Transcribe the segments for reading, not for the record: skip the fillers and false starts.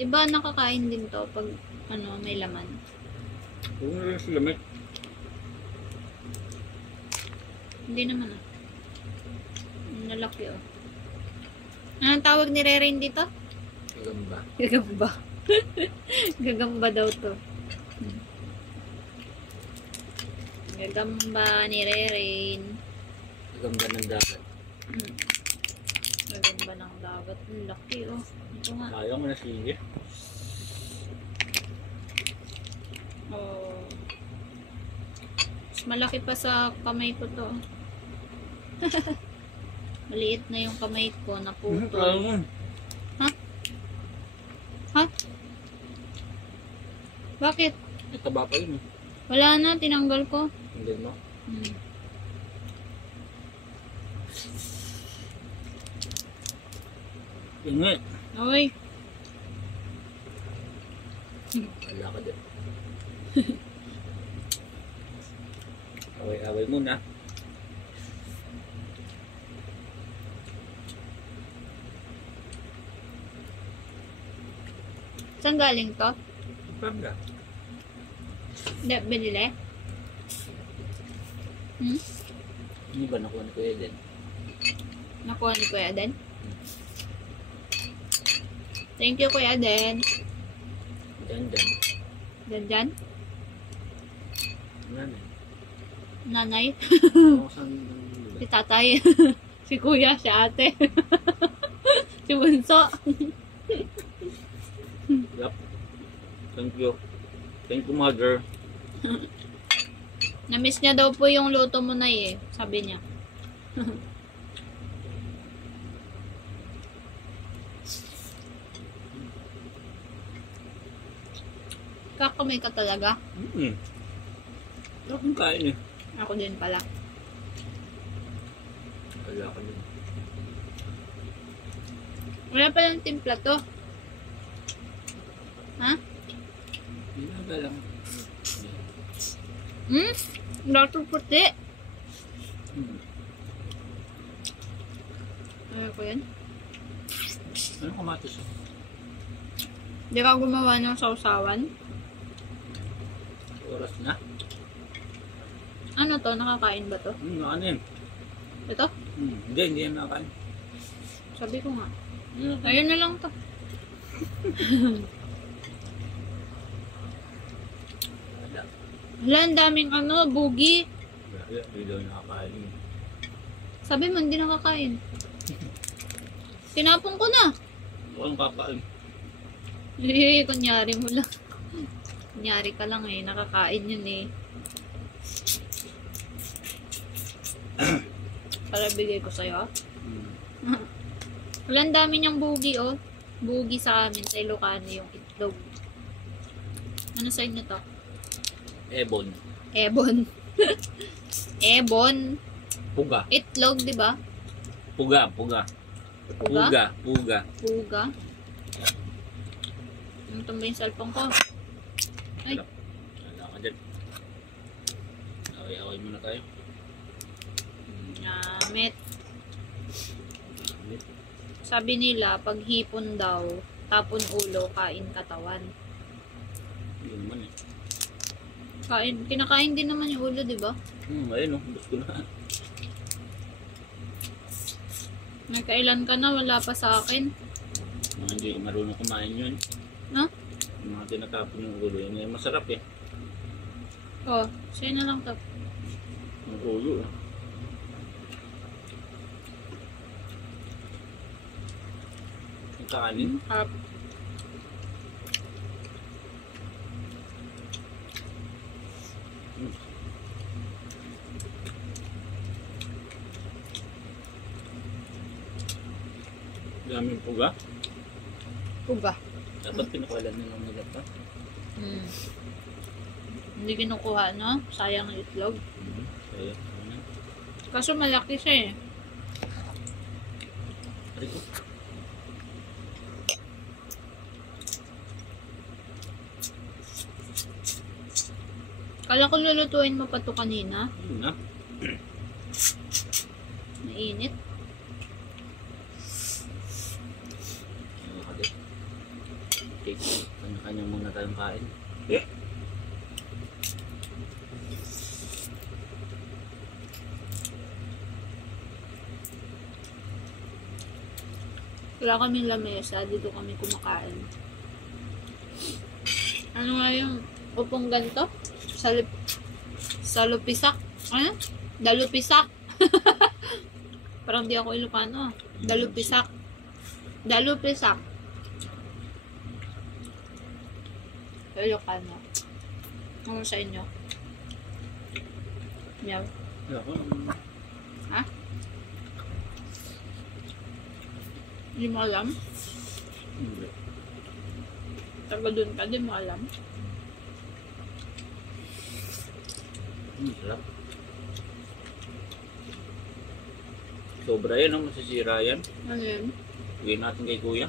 Di ba nakakain din to pag ano, may laman? Huwag na rin sila, mate. Hindi naman ah. Ang lalaki oh. Anong tawag ni Rerain dito? Gagamba. Gagamba. Gagamba daw to. Gagamba ni Rerain. Gagamba ng dagat. Gagamba ng dagat. Ang laki oh. Ito nga. Ayaw mo na sige. Oh. Mas malaki pa sa kamay ko to. Maliit na yung kamay ko na puto. Ayaw mo. Ha? Ha? Bakit? May taba pa yun. Wala na, tinanggal ko. Hindi mo. Ingay. Oy. Wala ka din. Away-away muna. Saan galing to? Pagka. Hindi, binili? Hindi ba nakuha ni Kuya din? Nakuha ni Kuya Aden? Thank you, Kuya Aden. Dandan. Dyan? Nanay. Nanay? Oo, saan Si tatay. Si kuya, si ate. Si bunso. Yup. Thank you. Thank you, mother. Namiss niya daw po yung luto mo na eh. Sabi niya. Kakamay ka talaga. Sarap yung kain eh. Ako din pala. Wala ka din. Wala palang timpla to. Ha? Hinaga lang. Dato puti. Ayaw ko yan. Anong kamatis? Di ka gumawa ng sausawan? Oras na? Ano to? Nakakain ba to? Ano yun? Ito? Hindi yan nakakain. Sabi ko nga. Ayun na lang to. Wala. Hala, ang daming ano, bugi. Hindi daw nakakain. Sabi mo, hindi nakakain. Tinapon ko na. Walang kakain. Kunyari mo lang. Kunyari ka lang eh. Nakakain yun eh. Para bigay ko sa'yo. Wala, ang dami niyang bugi oh. Bugi sa amin sa Ilocano yung itlog. Ano sa inyo to? Ebon. Ebon. Ebon. Puga. Itlog, di ba? Puga. Puga? Puga. Puga. Ano tumba yung cellphone ko? Ay. Wala ka dyan. Away-away muna tayo. Namit. Sabi nila, pag hipon daw, tapon ulo, kain katawan. Hindi naman eh. Kinakain din naman yung ulo, di ba? Ayun oh. Gusto ko na. May kailan ka na, wala pa sa akin. Mga hindi marunong kumain yun. No? Yung mga tinatapon yung ulo yun. Masarap eh. Oh, sa'yo na lang to. Yung ulo eh. Yung kanin. Harap. Daming puga. Puga. Dapat pinakawalan na lang nila pa. Hindi kinukuha, no? Sayang ang itlog. Kaya, Kaso malaki siya eh. Rico. Kala ko lulutuin mo pa to kanina. Yun na. Mainit. take. Kanya-kanya muna tayong kain. Wala kaming lamesa, dito kami kumakain. Ano nga yung upong ganito? Salupisak? Ano? Dalupisak? Parang di ako Ilocano. Dalupisak. Dalupisak. Ilocano. Ano sa inyo? Meow. Ha? Hindi mo alam? Hindi. Taga dun ka, di mo alam? Sarap. Sobra yan, no? Masisira yan. Ano yun? Bigyan natin kay kuya.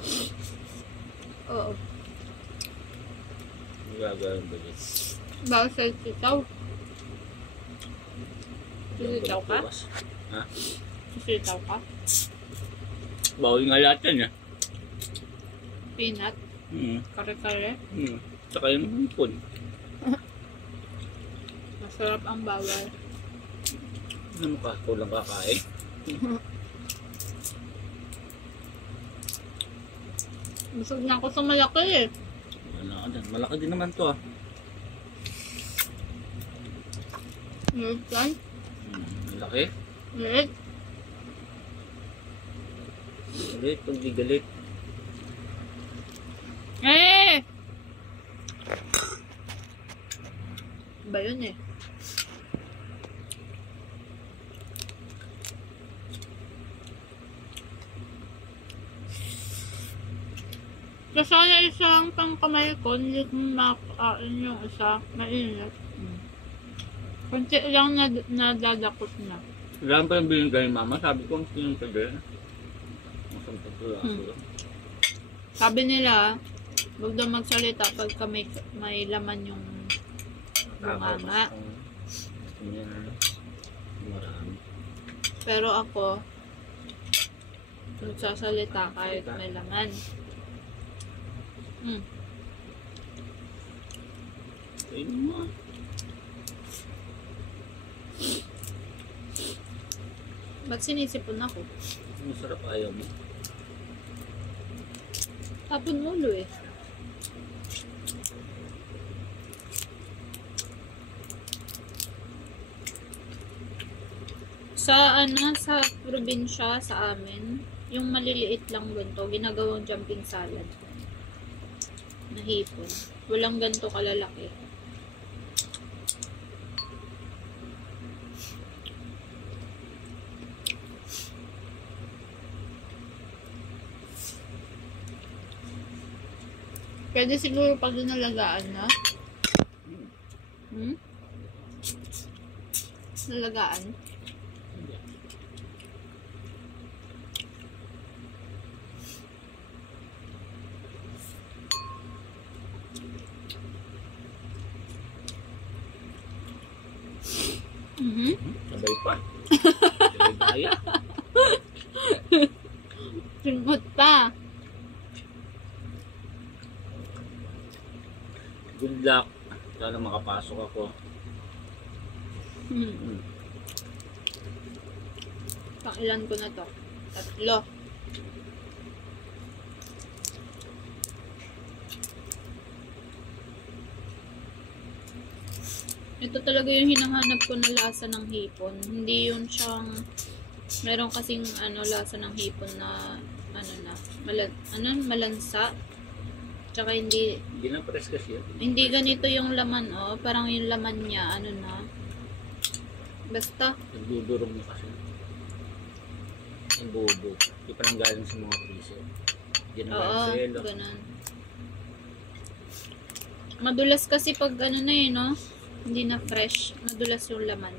Oo. Gagawin ba dyan? Bawal sa sitaw. Sisitaw ka? Ha? Sisitaw ka? Bawal nga lahat yan, eh. Peanut? Kare-kare? Tsaka yung hipon. Masarap ang bawal. Ano ka? Kulang kakain. Busog na ako sa malaki eh. Wala ka dyan. Malaki din naman to, ah. Liit yan. Malaki. Liit. Galit, pag di galit. Eh! Ba yun eh? Kasaya isang pangkamay ko, hindi ko makakain yung isa, mainit. Kunti lang nadadakot na. Kailangan pa yung bilhin kayo, mama. Sabi ko, ang sinunod masampag ko lang. Sabi nila, huwag daw magsalita pagka may laman yung bunganga. Marami. Pero ako, nagsasalita kahit may laman. Ayun mo. Ba't sinisipon ako? Masarap, ayaw mo. Tapon mo ulo eh. Sa sa probinsya, sa amin, yung maliliit lang ganito, ginagawang jumping salad. Na hipon. Walang ganito kalalaki. Pwede siguro pag nalagaan na. Nalagaan. Sabay pa. Sabay kaya. Simot pa. Good luck. Sana makapasok ako. Pakilan ko na to? 3. Ito talaga yung hinahanap ko na lasa ng hipon. Hindi yun siyang, meron kasing lasa ng hipon na malansa. Tsaka hindi na press kasi yun. Hindi ganito yung laman, oh. Parang yung laman niya, basta. Nagdudurog na kasi. Ang bobo. Di pa nang galing sa mga piso. Di na galing sa yelo. Ganun. Madulas kasi pag no? Hindi na fresh. Madulas yung laman.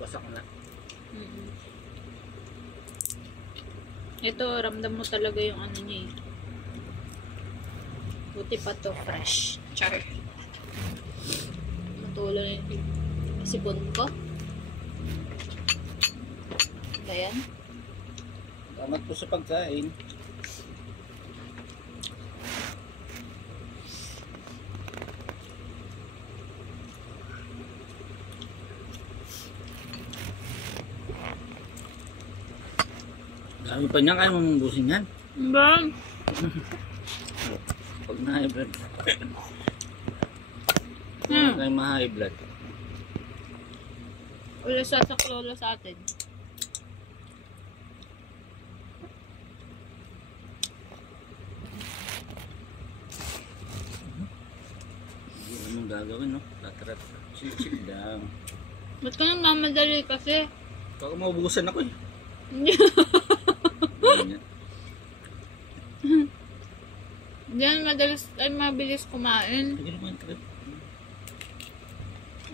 Wasak na. Ito, ramdam mo talaga yung niya eh. Buti pa to, fresh. Char. Matulo na yung sipon ko. Ayan. Salamat po sa pagkain. Sabi pa niya, kaya mo mumbusin yan. Ba? Pag na-high blood. Kaya ma-high blood. Wala sasaklolo sa atin. Hindi anong gagawin, no? Tatrat. Chill lang. Ba't ka nang mamadali kasi? Baka maubusan ako eh. Ganyan. Diyan mabilis kumain. Sige naman, trip.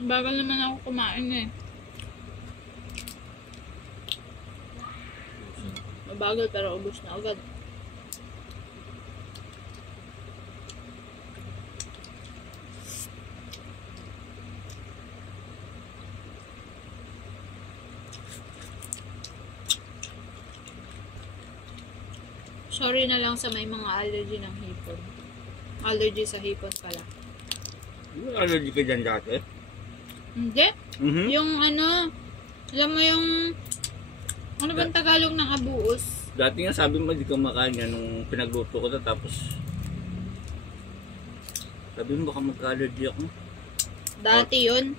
Bagal naman ako kumain eh. Mabagal pero ubos na agad. Sorry na lang sa may mga allergy ng hipon. Allergy sa hipon pala. May allergy ka dyan dati? Hindi. Yung ano, alam mo yung, ano bang Tagalog ng abuos? Dati nga sabi mo di ka makain yan nung pinagluto ko na tapos sabi mo baka magka-allergy ako. Dati yun.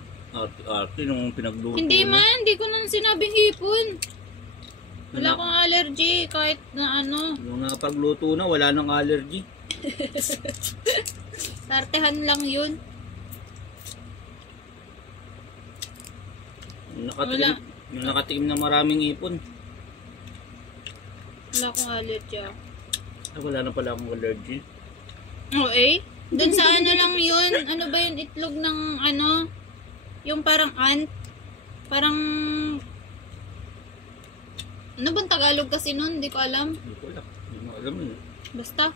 Arte nung pinagluto Hindi ko na. man, hindi ko nang sinabing hipon. Wala akong allergy kahit na ano. Nung nakapagluto na, wala nang allergy. Tartehan lang yun. Yung nakatikim na maraming ipon. Wala akong allergy ah. Wala na pala akong allergy. Oo eh. Doon sa ano lang yun. Ano ba yung itlog ng ano? Yung parang ant. Parang... Ano bang Tagalog kasi nun? Hindi ko alam. Hindi ko alam. Hindi mo alam yun. Basta.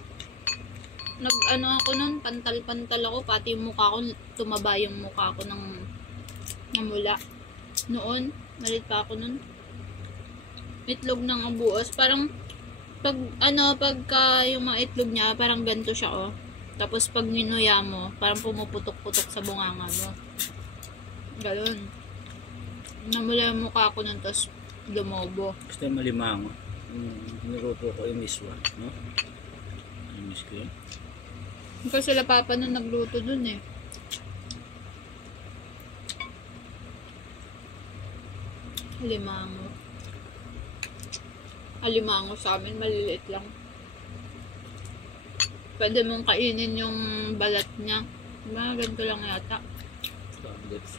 Nag-ano ako nun. Pantal-pantal ako. Pati yung mukha ko. Tumaba yung mukha ko ng namula. Noon. Malit pa ako nun. Itlog ng abuos. Parang pagka yung mga itlog niya, parang ganito siya oh. Tapos pag minuya mo, parang pumuputok-putok sa bunganga mo. Galon. Namula yung mukha ko nun, tapos lumobo. Gusto yung malimango. Niluto ko yung miswa. No? Yung miss ko yun. Kasi sila papa na nagluto dun eh. Alimango. Alimango sa amin, maliliit lang. Pwede mong kainin yung balat niya. Diba? Ganito lang yata. Tablets.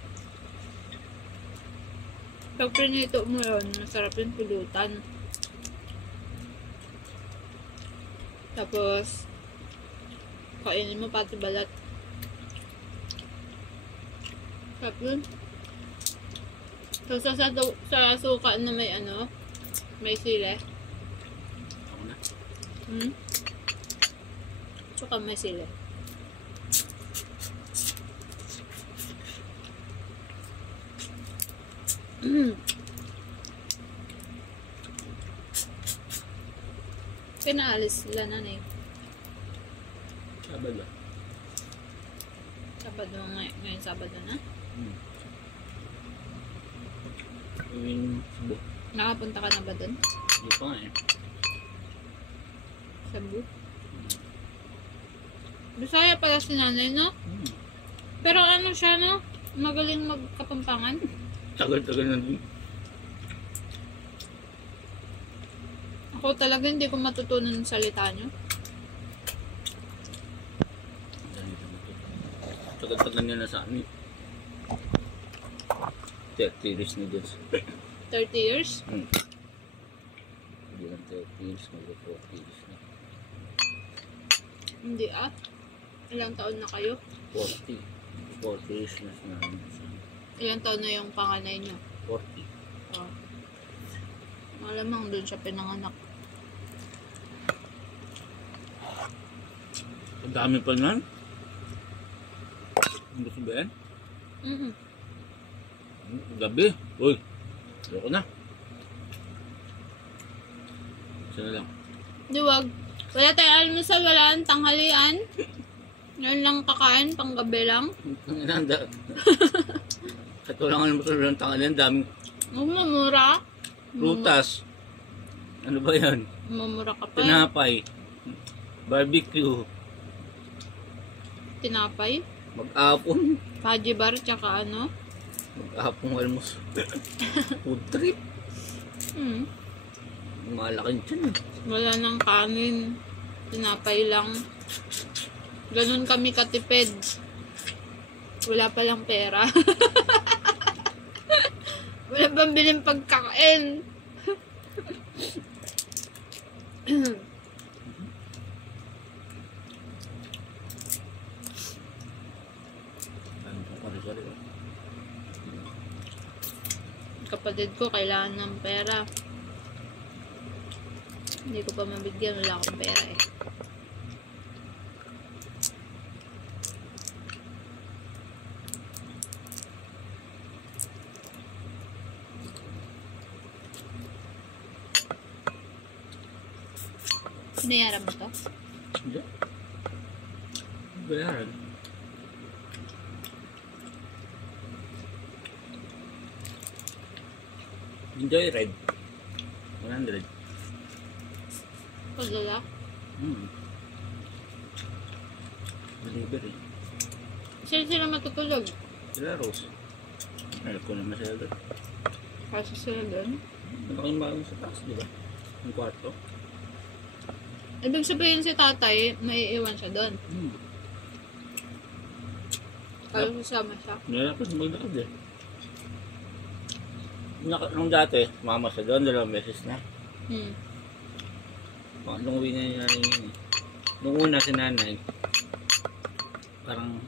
Pag prinito mo yun, masarap yung pulutan. Tapos, kainin mo pati balat. Sarap yun. So, sa suka na may ano, may sile. Ako na. Tsaka may sile. Pinaalis sila na eh. Sabado. Sabado ngayon Sabado na. Yung Cebu. Nakapunta ka na ba dun? Hindi pa nga eh. Cebu? Bisaya pala si nanay, no? Pero ano siya, no? Magaling magkapampangan. Tagal-tagal na din. Ako talaga hindi ko matutunan ng salita nyo. Tagal-tagal nila sa amin. 30 years na dyan. 30 years? Hindi lang 30 years, mag-40 years na. Hindi ah. Ilang taon na kayo? 40 years na sa namin. Ilang taon na yung panganay nyo? 40. Oh. Malamang doon siya pinanganak. Ang dami pa nun. Ang gusto ba yan? Gabi. Uy. Ayoko na. Isa na lang. Diwag. Wala tayong almusal, wala ang tanghalian. Yan lang kakain, pang gabi lang. Ang inanda. Ito lang ang masalang tangalan. Daming Mamura. prutas. Ano ba yan? Mumura ka pa. Tinapay. Barbecue. Tinapay? Mag-apon. Kaji bar, tsaka ano? Mag-apong almus. Food trip. Malaking tiyan. Wala nang kanin. Tinapay lang. Ganun kami katipid. Wala palang pera. Wala bang biling pagkakain. Kapatid ko kailangan ng pera. Hindi ko pa mabigyan, wala akong pera eh. Binayaran mo to? Hindi. Bayaran. Enjoy red. 100. Pagdala? Delivery. Sila matutulog? Sila Rose. Alam ko naman sila doon. Kasi sila doon? Malaking bago sa taas, di ba? Yung kwarto. Ibig sabihin si tatay, may iwan siya doon. Kaya sasama siya. Nilapos maglakad eh. Nung dati, mama siya doon, 2 beses na. Pangalong uwi na yung nanay yun eh. Nung una si nanay, parang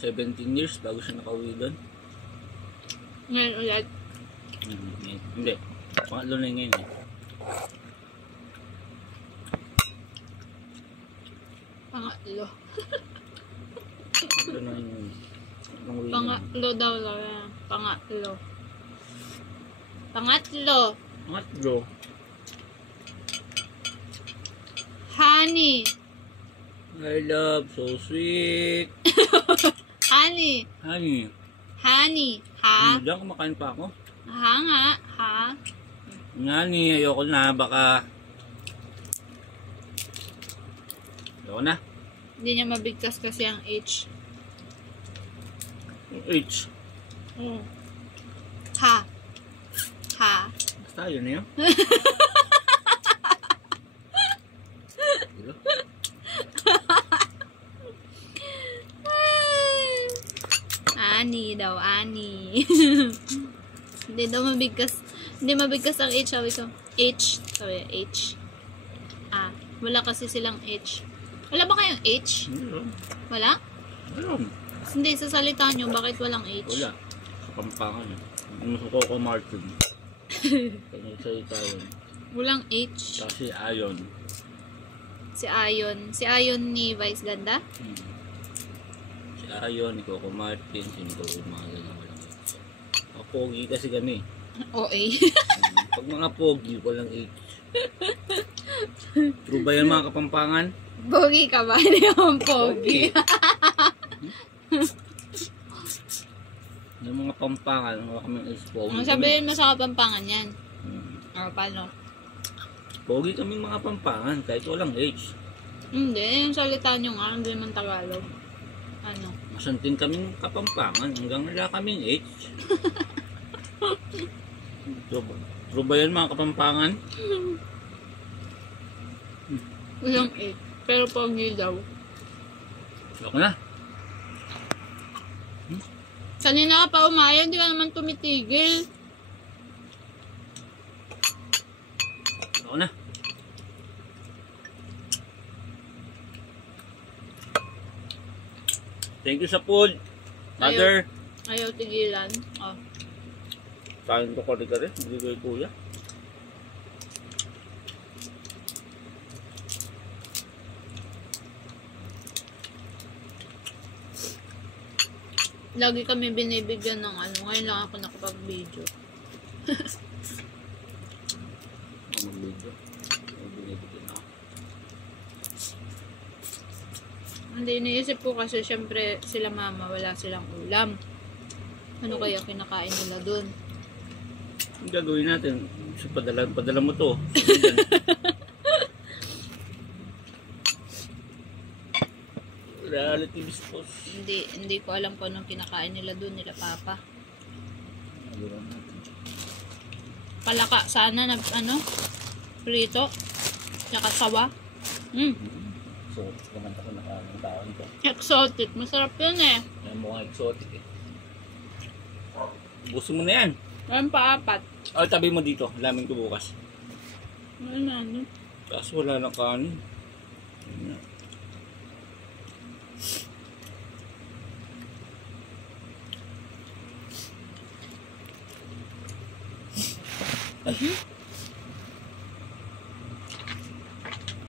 17 years bago siya nakauwi doon. Ngayon ulit? Hindi. Pangalong na ngayon eh. Pangatlo. Pangatlo na yun. Pangatlo daw lang. Pangatlo. Pangatlo. Pangatlo. Honey. I love, so sweet. Honey. Honey. Honey. Ha? Diyan kumakain pa ako. Ha nga. Ha? Honey, ayoko na. Baka ayoko na. Hindi niya mabigkas kasi ang H. H. Ha. Ha. Basta yun na yun. Ani daw, ani. Hindi daw mabigkas. Hindi mabigkas ang H, sabi ko. H. Sabi, H. Ah, wala kasi silang H. Wala ba kayong H? Wala? Wala. Hindi, sa salita nyo, bakit walang H? Wala. Sa Pampangan. Masuko ko Martin. Kanyang salita yun. Walang H. Kasi Ayon. Si Ayon. Si Ayon ni Vice Ganda? Si Ayon, ni Coco Martin, si Nicole, mga ganyan walang H. Mga pogi kasi kami. OA. Pag mga pogi, walang H. True ba yan mga Kapampangan? Pogi ka ba? Hindi naman pogi. Yung mga Pampangan, wala kaming H pogi. Ang sabihin mo sa Kapampangan yan. O, paano? Pogi kaming mga Pampangan, kahit walang H. Hindi, yung salita nyo nga, hindi naman Tagalog. Ano? Masantin kaming Kapampangan, hanggang wala kaming H. True ba yan mga Kapampangan? Walang H. Pero pogi daw. Ayoko na. Kanina ka pa umayaw, di ka naman tumitigil. Ayoko na. Thank you sa food, Mother. Ayaw tigilan. Oh. Kain ko kari-kari, hindi kay Kuya. Lagi kami binibigyan ng ano. Ngayon lang ako nakapag-video. Mag-video. Binibigyan ako. Hindi, iniisip ko kasi syempre sila mama, wala silang ulam. Ano kaya kinakain nila dun? Ang gagawin natin, so padala mo to. Reality distos. Hindi ko alam kung anong kinakain nila doon, nila papa. Nagawa natin. Palaka sana na prito. Tsaka sawa. So, kumanta ko ng tao nito. Exotic. Masarap yun eh. Yan mukhang exotic eh. Buso mo na yan. Meron pa 4. O, tabi mo dito. Lamin ko bukas. Ano? Tapos wala na kanin. Yan na.